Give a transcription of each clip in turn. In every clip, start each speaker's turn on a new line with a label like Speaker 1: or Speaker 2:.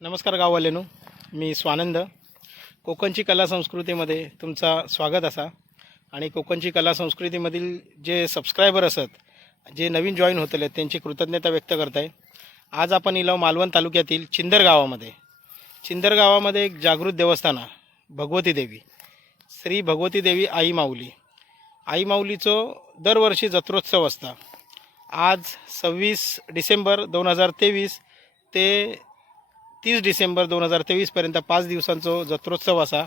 Speaker 1: नमस्कार गाववाल्यानो मी स्वानंद. कोकणची कला संस्कृतीमध्ये तुमचा स्वागत असा. आणि कोकणची कला संस्कृतीमधील जे सबस्क्रायबर असत जे नवीन जॉईन होतले त्यांची कृतज्ञता व्यक्त करत आहे आज आपण इलाव मालवण तालुक्यातील चिंदर गावामध्ये. चिंदर गावामध्ये एक जागृत देवस्थान आहे, भगवती देवी. श्री भगवती देवी आई माऊली. आई माऊलीचं दरवर्षी जत्रोत्सव असता. आज सव्वीस डिसेंबर दोन हजार तेवीस ते तीस डिसेंबर दोन हजार तेवीसपर्यंत पाच दिवसांचो जत्रोत्सव असा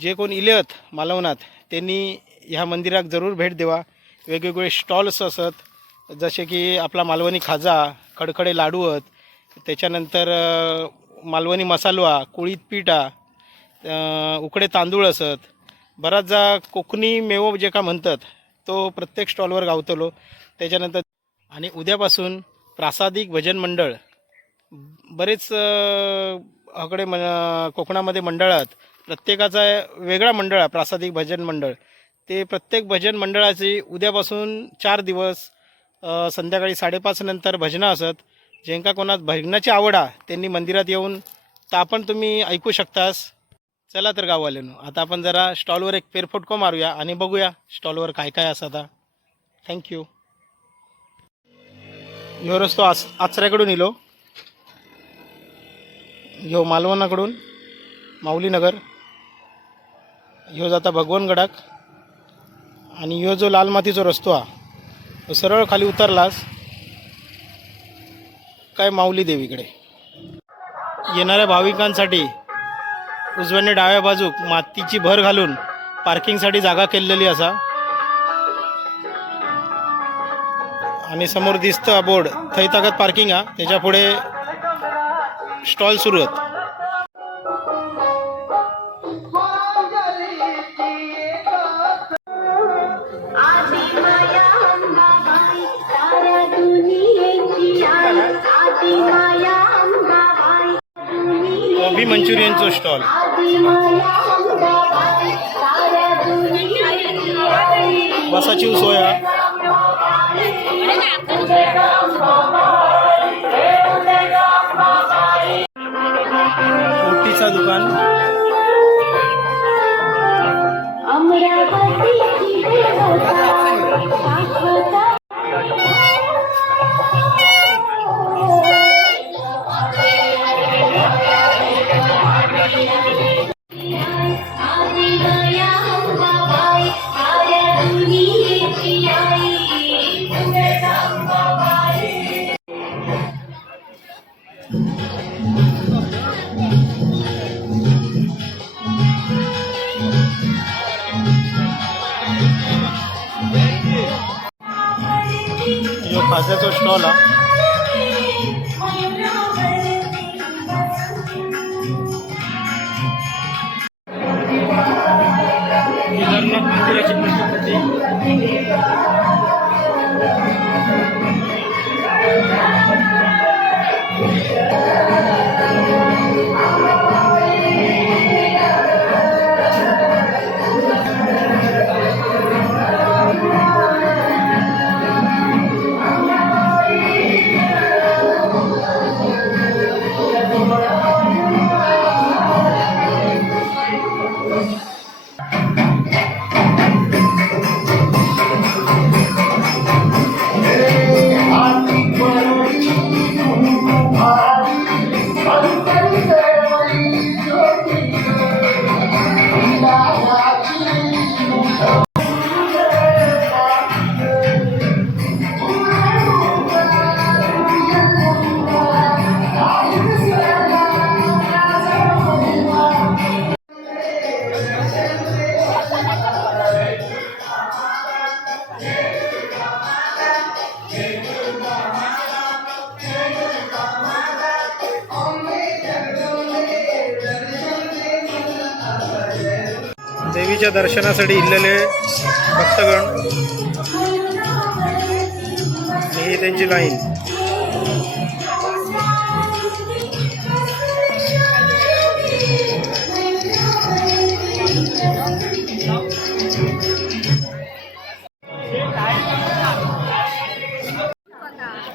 Speaker 1: जे कोण इलेत मालवणात त्यांनी ह्या मंदिराक जरूर भेट देवा. वेगवेगळे स्टॉल्स असत जसे की आपला मालवणी खाजा खडखडे लाडू आहेत त्याच्यानंतर मालवणी मसालो कुळीत पिठा उकडे तांदूळ असत. बराचसा कोकणी मेवो जे का म्हणतात तो प्रत्येक स्टॉलवर गावतलो. त्याच्यानंतर आणि उद्यापासून प्रासादिक भजन मंडळ बरेच अ, हकडे म कोकणामध्ये मंडळ आहेत प्रत्येकाचा वेगळा मंडळ आहे प्रासादिक भजन मंडळ. ते प्रत्येक भजन मंडळाची उद्यापासून चार दिवस संध्याकाळी साडेपाच नंतर भजनं असत. ज्यांका कोणात भजनाची आवड आहे त्यांनी मंदिरात येऊन तर आपण तुम्ही ऐकू शकतास. चला तर गाववाल्यानो आता आपण जरा स्टॉलवर एक फेरफटको मारूया आणि बघूया स्टॉलवर काय काय असं आता. थँक्यू ह्यो रस्तो आच आचऱ्याकडून इलो. ह्यो मालवणाकडून माऊलीनगर ह्यो जाता भगवानगडाक आणि ह्यो जो लाल मातीचो रस्तो हा तो सरळ खाली उतरलास काय माऊली देवीकडे? येणाऱ्या भाविकांसाठी उजव्याने डाव्या बाजूक मातीची भर घालून पार्किंगसाठी जागा केलेली असा. आणि समोर दिसतं बोर्ड थंय ताकद पार्किंग हा त्याच्या पुढे स्टॉल सुरू आहेत. कोबी मंचुरियनचो स्टॉल. बसाची सोय हा दुकान. जो खाज्याचो स्टॉल हा देवीच्या दर्शनासाठी इल्लेले भक्तगण. ही त्यांची लाईन.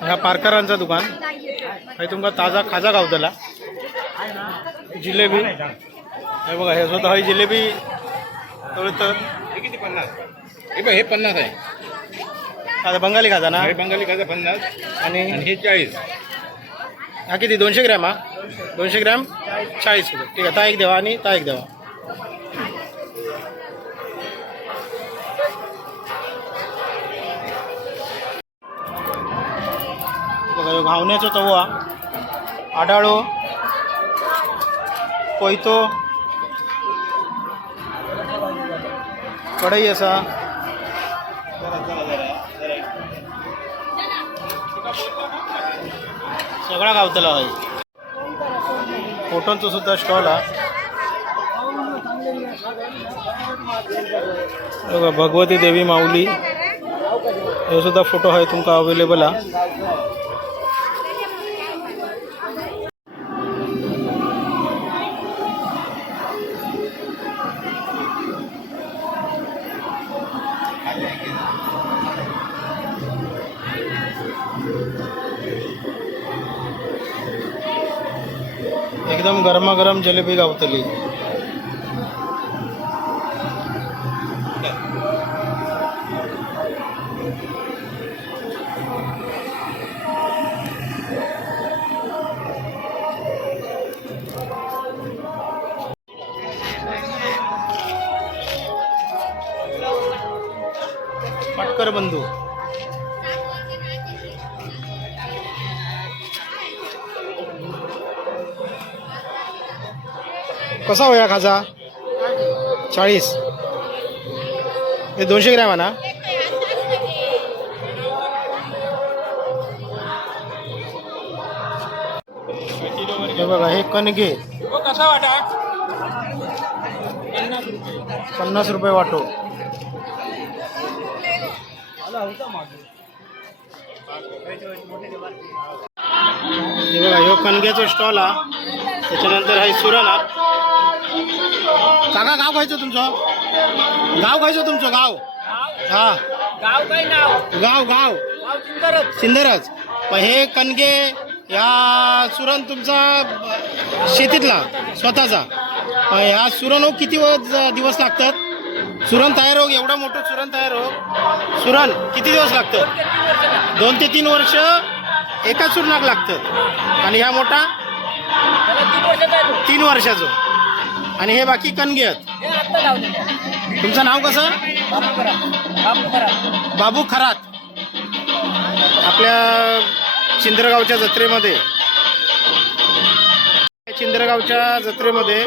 Speaker 1: ह्या पारकरांचं दुकान. हे तुमका ताजा खाजा गावतला. जिलेबी. हे बघा हे स्वतः ही जिलेबी तळतं
Speaker 2: किती पन्नास? हे बघ हे पन्नास आहे.
Speaker 1: आता बंगाली खाता ना?
Speaker 2: हे बंगाली खायचं पन्नास.
Speaker 1: आणि
Speaker 2: आणि हे चाळीस.
Speaker 1: हा किती? दोनशे ग्रॅम हा? दोनशे ग्रॅम? चाळीस रुपये. ठीक आहे ता एक देवा आणि ता एक देवा. बघा ह्यो घावण्याचो तवो हा आडाळो कोयतो कढई असा. सगळा गावतला हय फोटोंचो सुद्धा स्टॉल हा. भगवती देवी माऊली. हे सुद्धा फोटो आहे तुमका अवेलेबल हा. एकदम गरमागरम जलेबी गावतली पटकर बंधू कसा होया खाजा? चाळीस. हे दोनशे ग्रॅम आहे ना? हे बघा हे कणगे.
Speaker 2: कसा वाटा?
Speaker 1: पन्नास रुपये वाटो. हे बघा ह्यो कणग्याचा स्टॉल हा. त्याच्यानंतर हा सुरण हा. काका गाव खायचं तुमचं? गाव खायचं तुमचं गाव? हा.
Speaker 2: गाव काय नाव
Speaker 1: गाव. गाव
Speaker 2: सिंदरच
Speaker 1: पण हे कणगे ह्या सुरण तुमचा शेतीतला स्वतःचा. ह्या सुरण हो किती दिवस लागतात? सुरण तयार हो एवढं मोठं सुरण तयार हो. सुरण किती दिवस लागतं? दोन ते तीन वर्ष एकाच सुरणाक लागतं. आणि ह्या मोठा?
Speaker 2: तीन वर्षाचं
Speaker 1: आणि हे बाकी कणगे आहेत.
Speaker 2: हे आत्ता लावलेलं.
Speaker 1: तुमचं नाव कसं?
Speaker 2: बापू करा बापू करा
Speaker 1: बाबू खरात. आपल्या चिंद्रगावच्या जत्रेमध्ये. चिंद्रगावच्या जत्रेमध्ये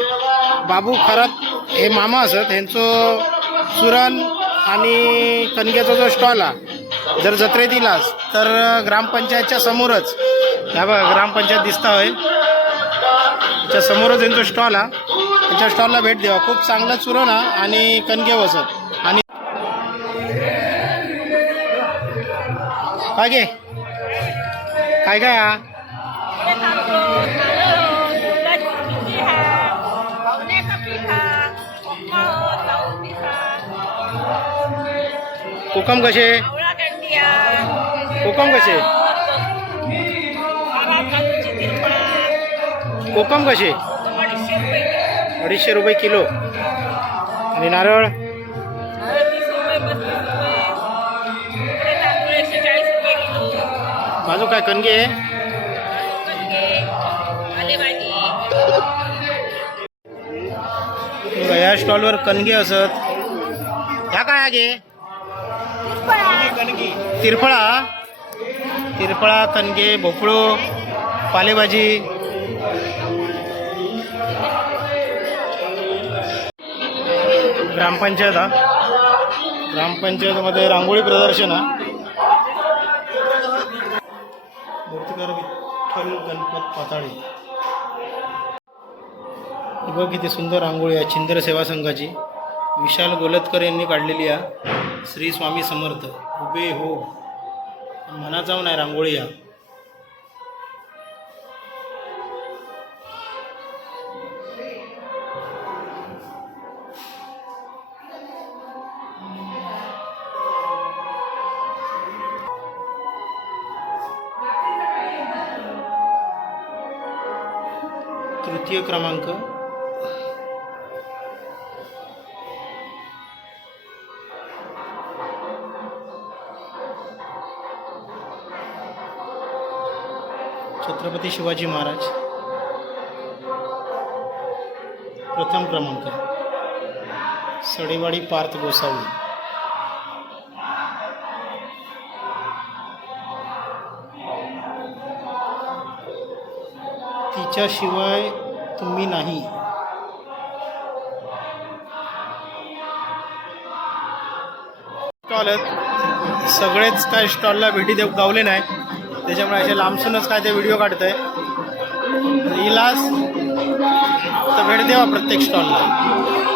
Speaker 1: बाबू खरात हे मामा असत. ह्यांचं सुरण आणि कणग्याचा जो स्टॉल हा जर जत्रेत इलास तर ग्रामपंचायतच्या समोरच ह्या बघा ग्रामपंचायत दिसता होय त्याच्या समोरच यांचा स्टॉल हा त्यांच्या स्टॉलला भेट द्यावा. खूप चांगलं चुरण हा आणि कणगे बसत आणि काय घे काय काय हा? कोकम कसे? कोकम कसे? कोकम कसे? अडीचशे रुपये किलो. आणि नारळ? माझं काय कणगे? आहे बघा, या स्टॉलवर कणगे असत. ह्या काय आहे गे तिरफळा तिरफळा कणगे भोपळो पालेभाजी. ग्रामपंचायत हा. ग्रामपंचायतमध्ये रांगोळी प्रदर्शन हा. मूर्तिकार विठ्ठल गणपत पाताळी. बघ किती सुंदर रांगोळी आहे. छिंदर सेवा संघाची. विशाल गोलतकर यांनी काढलेली आहे श्री स्वामी समर्थ. उभे हो. मनात जाऊन आहे रांगोळी या तृतीय क्रमांक. छत्रपती शिवाजी महाराज. प्रथम क्रमांक. सडेवाडी पार्थ गोसावी. तिच्याशिवाय तुम्ही नाही. स्टॉल आहेत. सगळेच काय स्टॉलला भेटी देऊ गावले नाही. त्याच्यामुळे असे लांबसूनच काय ते व्हिडिओ काढतंय. इलास तर भेट द्यावा प्रत्येक स्टॉलला